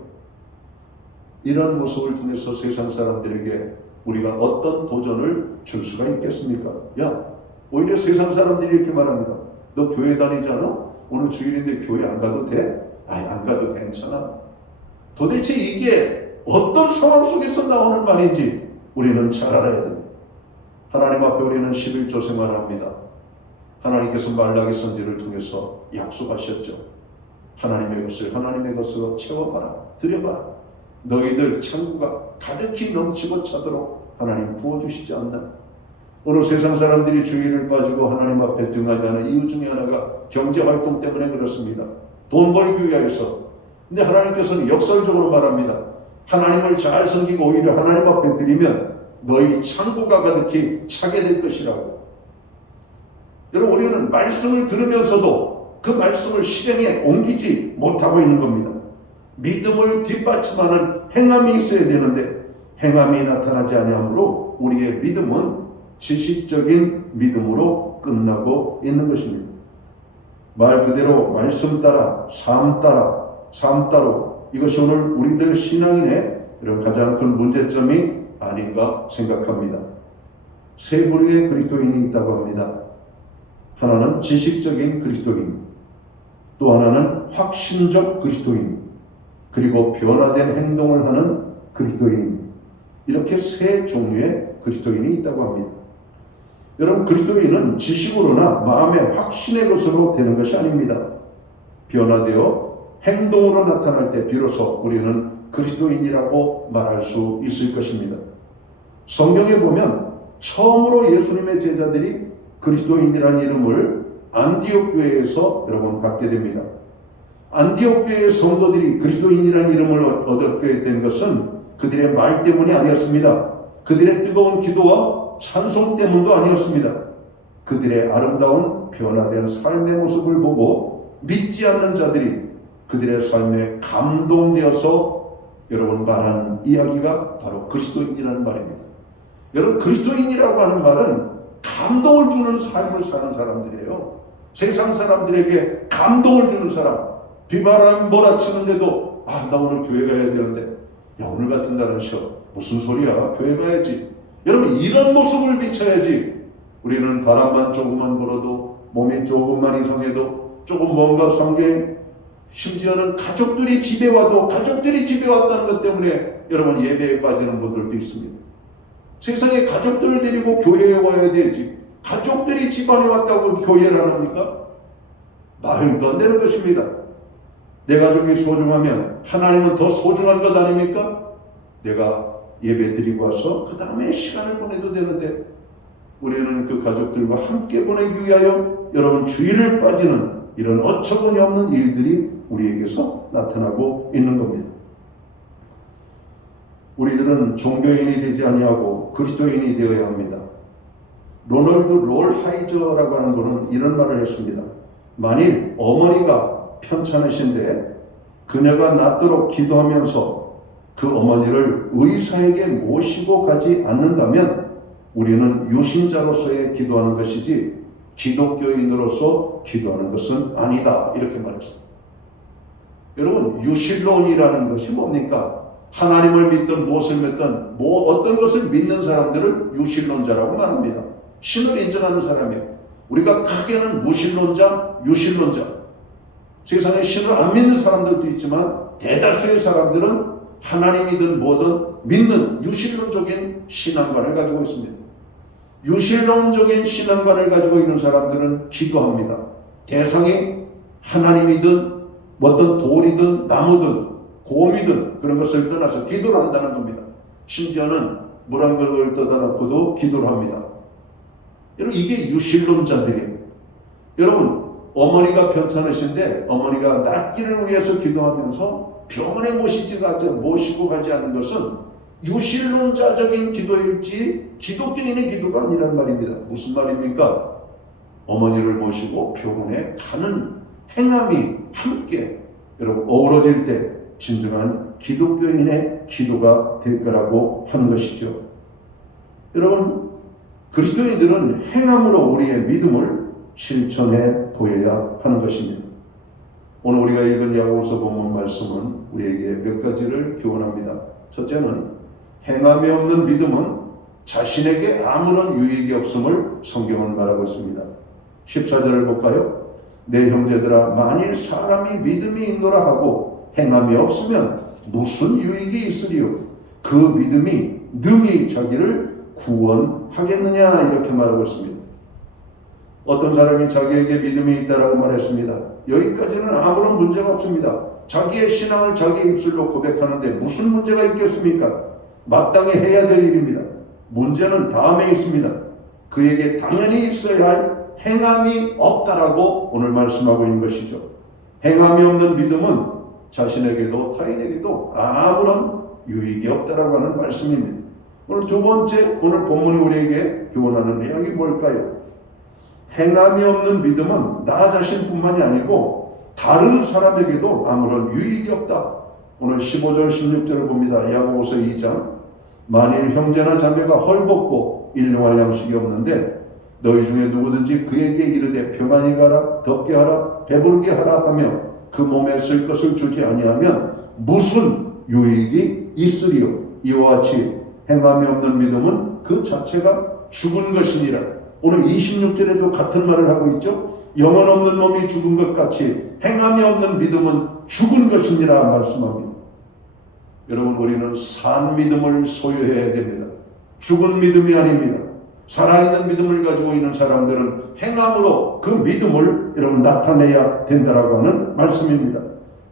이런 모습을 통해서 세상 사람들에게 우리가 어떤 도전을 줄 수가 있겠습니까? 야, 오히려 세상 사람들이 이렇게 말합니다. 너 교회 다니지 않아? 오늘 주일인데 교회 안 가도 돼? 아니, 안 가도 괜찮아. 도대체 이게 어떤 상황 속에서 나오는 말인지 우리는 잘 알아야 됩니다. 하나님 앞에 우리는 11조 생활을 합니다. 하나님께서 말라기 선지를 통해서 약속하셨죠. 하나님의 것으로 채워봐라. 드려봐라. 너희들 창고가 가득히 넘치고 차도록 하나님 부어주시지 않나. 오늘 세상 사람들이 주의를 빠지고 하나님 앞에 등하지 않은 이유 중에 하나가 경제활동 때문에 그렇습니다. 돈 벌기 위해서. 근데 하나님께서는 역설적으로 말합니다. 하나님을 잘 섬기고 오히려 하나님 앞에 드리면 너희 창고가 가득히 차게 될 것이라고. 여러분, 우리는 말씀을 들으면서도 그 말씀을 실행에 옮기지 못하고 있는 겁니다. 믿음을 뒷받침하는 행함이 있어야 되는데 행함이 나타나지 아니하므로 우리의 믿음은 지식적인 믿음으로 끝나고 있는 것입니다. 말 그대로 말씀 따라 삶 따로 이것이 오늘 우리들 신앙인의 이런 가장 큰 문제점이 아닌가 생각합니다. 세 부류의 그리스도인이 있다고 합니다. 하나는 지식적인 그리스도인, 또 하나는 확신적 그리스도인, 그리고 변화된 행동을 하는 그리스도인, 이렇게 세 종류의 그리스도인이 있다고 합니다. 여러분, 그리스도인은 지식으로나 마음의 확신의 것으로 되는 것이 아닙니다. 변화되어 행동으로 나타날 때 비로소 우리는 그리스도인이라고 말할 수 있을 것입니다. 성경에 보면 처음으로 예수님의 제자들이 그리스도인이라는 이름을 안디옥 교회에서 여러분 받게 됩니다. 안디옥 교회의 성도들이 그리스도인이라는 이름을 얻게 된 것은 그들의 말 때문이 아니었습니다. 그들의 뜨거운 기도와 찬송 때문도 아니었습니다. 그들의 아름다운 변화된 삶의 모습을 보고 믿지 않는 자들이 그들의 삶에 감동되어서 여러분 말한 이야기가 바로 그리스도인이라는 말입니다. 여러분, 그리스도인이라고 하는 말은 감동을 주는 삶을 사는 사람들이에요. 세상 사람들에게 감동을 주는 사람. 비바람 몰아치는데도 나 오늘 교회 가야 되는데, 야, 오늘 같은 날은 쉬어. 무슨 소리야? 교회 가야지. 여러분, 이런 모습을 비춰야지. 우리는 바람만 조금만 불어도, 몸이 조금만 이상해도, 조금 뭔가 상계, 심지어는 가족들이 집에 와도, 가족들이 집에 왔다는 것 때문에 여러분 예배에 빠지는 분들도 있습니다. 세상에 가족들을 데리고 교회에 와야 되지, 가족들이 집안에 왔다고 교회를 안 합니까? 말도 안 되는 것입니다. 내 가족이 소중하면 하나님은 더 소중한 것 아닙니까? 내가 예배 드리고 와서 그 다음에 시간을 보내도 되는데, 우리는 그 가족들과 함께 보내기 위하여 여러분 주일을 빠지는 이런 어처구니 없는 일들이 우리에게서 나타나고 있는 겁니다. 우리들은 종교인이 되지 아니하고 그리스도인이 되어야 합니다. 로널드 롤하이저라고 하는 분은 이런 말을 했습니다. 만일 어머니가 편찮으신데 그녀가 낫도록 기도하면서 그 어머니를 의사에게 모시고 가지 않는다면 우리는 유신자로서의 기도하는 것이지 기독교인으로서 기도하는 것은 아니다. 이렇게 말했습니다. 여러분, 유신론이라는 것이 뭡니까? 하나님을 믿든 무엇을 믿든 어떤 것을 믿는 사람들을 유신론자라고 말합니다. 신을 인정하는 사람이에요. 우리가 크게는 무신론자, 유신론자. 세상에 신을 안 믿는 사람들도 있지만 대다수의 사람들은 하나님이든 뭐든 믿는 유신론적인 신앙관을 가지고 있습니다. 유신론적인 신앙관을 가지고 있는 사람들은 기도합니다. 대상이 하나님이든 어떤 돌이든 나무든 곰이든 그런 것을 떠나서 기도를 한다는 겁니다. 심지어는 물 한 그릇을 떠다 놓고도 기도를 합니다. 여러분, 이게 유신론자들이에요. 여러분, 어머니가 편찮으신데 어머니가 낫기를 위해서 기도하면서 병원에 모시고 가지 않는 것은 유신론자적인 기도일지 기독교인의 기도가 아니란 말입니다. 무슨 말입니까? 어머니를 모시고 병원에 가는 행함이 함께 여러분 어우러질 때 진정한 기독교인의 기도가 될 거라고 하는 것이죠. 여러분, 그리스도인들은 행함으로 우리의 믿음을 실천해 보여야 하는 것입니다. 오늘 우리가 읽은 야고보서 본문 말씀은 우리에게 몇 가지를 교훈합니다. 첫째는 행함이 없는 믿음은 자신에게 아무런 유익이 없음을 성경은 말하고 있습니다. 14절을 볼까요? 내 형제들아, 만일 사람이 믿음이 있노라 하고 행함이 없으면 무슨 유익이 있으리요? 그 믿음이 능히 자기를 구원하겠느냐, 이렇게 말하고 있습니다. 어떤 사람이 자기에게 믿음이 있다라고 말했습니다. 여기까지는 아무런 문제가 없습니다. 자기의 신앙을 자기 입술로 고백하는데 무슨 문제가 있겠습니까? 마땅히 해야 될 일입니다. 문제는 다음에 있습니다. 그에게 당연히 있어야 할 행함이 없다라고 오늘 말씀하고 있는 것이죠. 행함이 없는 믿음은 자신에게도 타인에게도 아무런 유익이 없다라고 하는 말씀입니다. 오늘 두 번째, 오늘 본문이 우리에게 교훈하는 내용이 뭘까요? 행함이 없는 믿음은 나 자신뿐만이 아니고 다른 사람에게도 아무런 유익이 없다. 오늘 15절 16절을 봅니다. 야고보서 2장. 만일 형제나 자매가 헐벗고 일용할 양식이 없는데 너희 중에 누구든지 그에게 이르되 평안히 가라, 덥게 하라, 배부르게 하라 하며 그 몸에 쓸 것을 주지 아니하면 무슨 유익이 있으리요? 이와 같이 행함이 없는 믿음은 그 자체가 죽은 것이니라. 오늘 26절에도 같은 말을 하고 있죠. 영혼 없는 몸이 죽은 것 같이 행함이 없는 믿음은 죽은 것이니라 말씀합니다. 여러분, 우리는 산 믿음을 소유해야 됩니다. 죽은 믿음이 아닙니다. 살아있는 믿음을 가지고 있는 사람들은 행함으로 그 믿음을 여러분 나타내야 된다라고 하는 말씀입니다.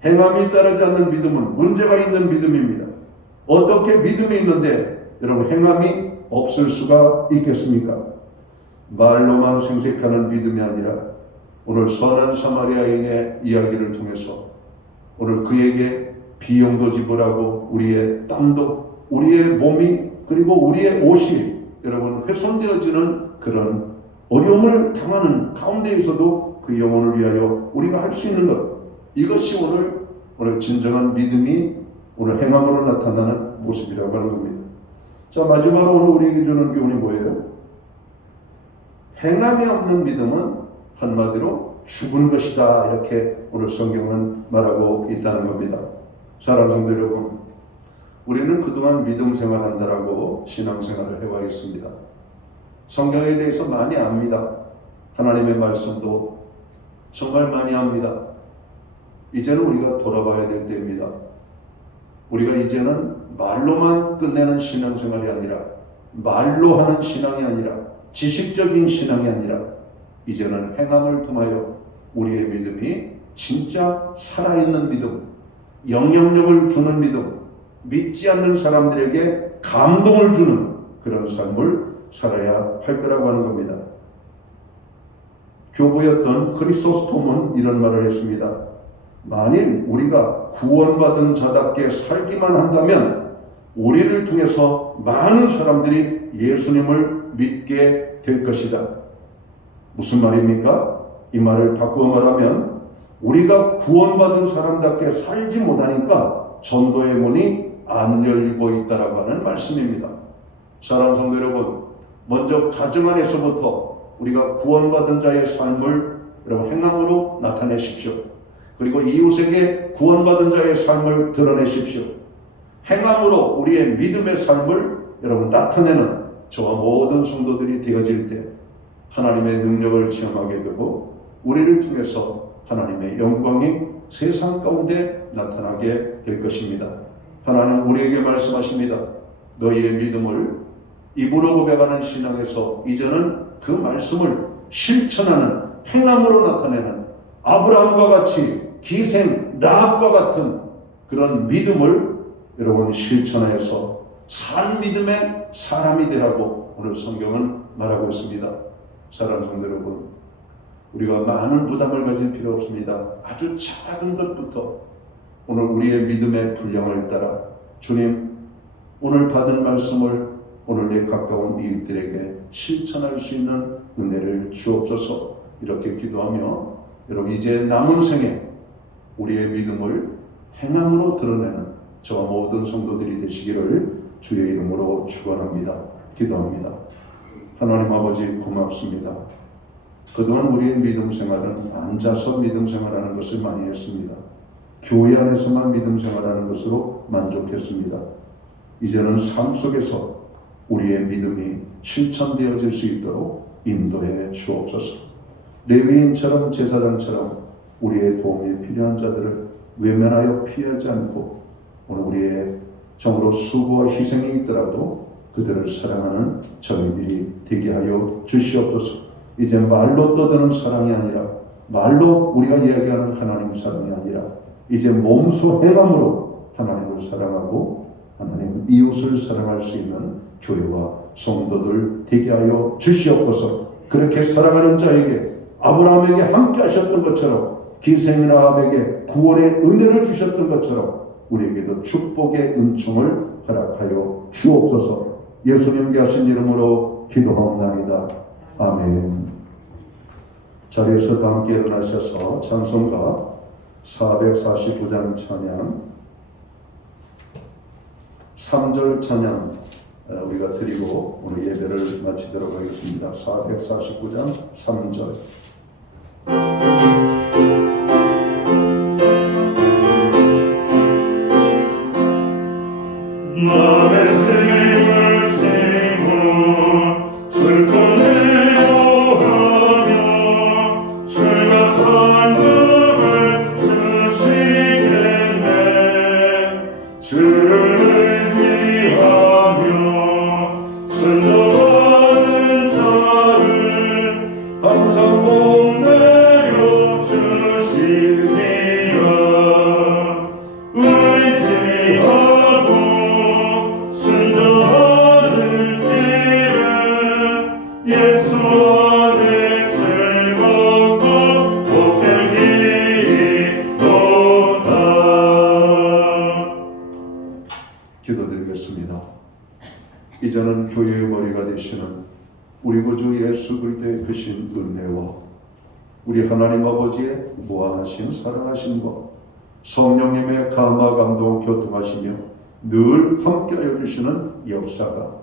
행함이 따르지 않는 믿음은 문제가 있는 믿음입니다. 어떻게 믿음이 있는데 여러분 행함이 없을 수가 있겠습니까? 말로만 생색하는 믿음이 아니라 오늘 선한 사마리아인의 이야기를 통해서 오늘 그에게 비용도 지불하고 우리의 땀도, 우리의 몸이, 그리고 우리의 옷이 여러분 훼손되어지는 그런 어려움을 당하는 가운데에서도 그 영혼을 위하여 우리가 할 수 있는 것, 이것이 오늘 진정한 믿음이 오늘 행함으로 나타나는 모습이라고 하는 겁니다. 자, 마지막으로 오늘 우리에게 주는 교훈이 뭐예요? 행함이 없는 믿음은 한마디로 죽은 것이다, 이렇게 오늘 성경은 말하고 있다는 겁니다. 사랑하는 성도 여러분, 우리는 그동안 믿음 생활한다라고 신앙생활을 해와 있습니다. 성경에 대해서 많이 압니다. 하나님의 말씀도 정말 많이 압니다. 이제는 우리가 돌아봐야 될 때입니다. 우리가 이제는 말로만 끝내는 신앙생활이 아니라, 말로 하는 신앙이 아니라, 지식적인 신앙이 아니라, 이제는 행함을 통하여 우리의 믿음이 진짜 살아있는 믿음, 영향력을 주는 믿음, 믿지 않는 사람들에게 감동을 주는 그런 삶을 살아야 할 거라고 하는 겁니다. 교부였던 크리소스톰은 이런 말을 했습니다. 만일 우리가 구원받은 자답게 살기만 한다면 우리를 통해서 많은 사람들이 예수님을 믿게 될 것이다. 무슨 말입니까? 이 말을 바꾸어 말하면 우리가 구원받은 사람답게 살지 못하니까 전도의 문이 안 열리고 있다라고 하는 말씀입니다. 사랑하는 성도 여러분, 먼저 가정 안에서부터 우리가 구원받은 자의 삶을 여러분 행함으로 나타내십시오. 그리고 이웃에게 구원받은 자의 삶을 드러내십시오. 행함으로 우리의 믿음의 삶을 여러분 나타내는 저와 모든 성도들이 되어질 때 하나님의 능력을 체험하게 되고 우리를 통해서 하나님의 영광이 세상 가운데 나타나게 될 것입니다. 하나님 우리에게 말씀하십니다. 너희의 믿음을 입으로 고백하는 신앙에서 이제는 그 말씀을 실천하는 행함으로 나타내는 아브라함과 같이 기생 라합과 같은 그런 믿음을 여러분 실천하여서 산 믿음의 사람이 되라고 오늘 성경은 말하고 있습니다. 사랑하는 성도 여러분, 우리가 많은 부담을 가질 필요 없습니다. 아주 작은 것부터 오늘 우리의 믿음의 분량을 따라 주님 오늘 받은 말씀을 오늘 내 가까운 이웃들에게 실천할 수 있는 은혜를 주옵소서. 이렇게 기도하며 여러분 이제 남은 생에 우리의 믿음을 행함으로 드러내는 저와 모든 성도들이 되시기를 주의 이름으로 축원합니다. 기도합니다. 하나님 아버지 고맙습니다. 그동안 우리의 믿음 생활은 앉아서 믿음 생활하는 것을 많이 했습니다. 교회 안에서만 믿음 생활하는 것으로 만족했습니다. 이제는 삶 속에서 우리의 믿음이 실천되어질 수 있도록 인도해 주옵소서. 레위인처럼 제사장처럼 우리의 도움이 필요한 자들을 외면하여 피하지 않고 오늘 우리의 정으로 수고와 희생이 있더라도 그들을 사랑하는 저희들이 되게 하여 주시옵소서. 이제 말로 떠드는 사랑이 아니라 말로 우리가 이야기하는 하나님 사랑이 아니라 이제 몸소 행함으로 하나님을 사랑하고 하나님 이웃을 사랑할 수 있는 교회와 성도들 되게 하여 주시옵소서. 그렇게 사랑하는 자에게 아브라함에게 함께 하셨던 것처럼 기생 라합에게 구원의 은혜를 주셨던 것처럼 우리에게도 축복의 은총을 허락하여 주옵소서. 예수님께 하신 이름으로 기도하옵나이다. 아멘. 자리에서 다 함께 일어나셔서 찬송가 449장 찬양 3절 찬양 우리가 드리고 오늘 예배를 마치도록 하겠습니다. 449장 3절 남의 짐을 지고 슬픈 위로하며 주가 상급을 주시겠네. 주를 의지하며 순종하는 자를 항상 복 내려 주시리라. 의지하고 순종하는 길에 예수 안에 즐겁고 복될 길이 도다. 기도드리겠습니다. 이제는 교회의 머리가 되시는 우리 구주 예수 그리스도의 크신 은혜와 우리 하나님 아버지의 무한하신 사랑하심과 성령님의 감화 감동 교통하시며 늘 함께하여 주시는 역사가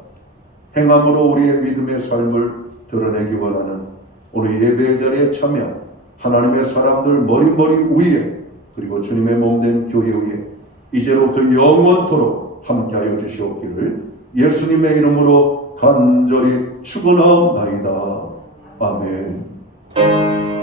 행함으로 우리의 믿음의 삶을 드러내기 원하는 우리 예배 자리에 참여 하나님의 사람들 머리 위에 그리고 주님의 몸된 교회 위에 이제로부터 영원토록 함께하여 주시옵기를 예수님의 이름으로 간절히 축원하옵나이다. 아멘.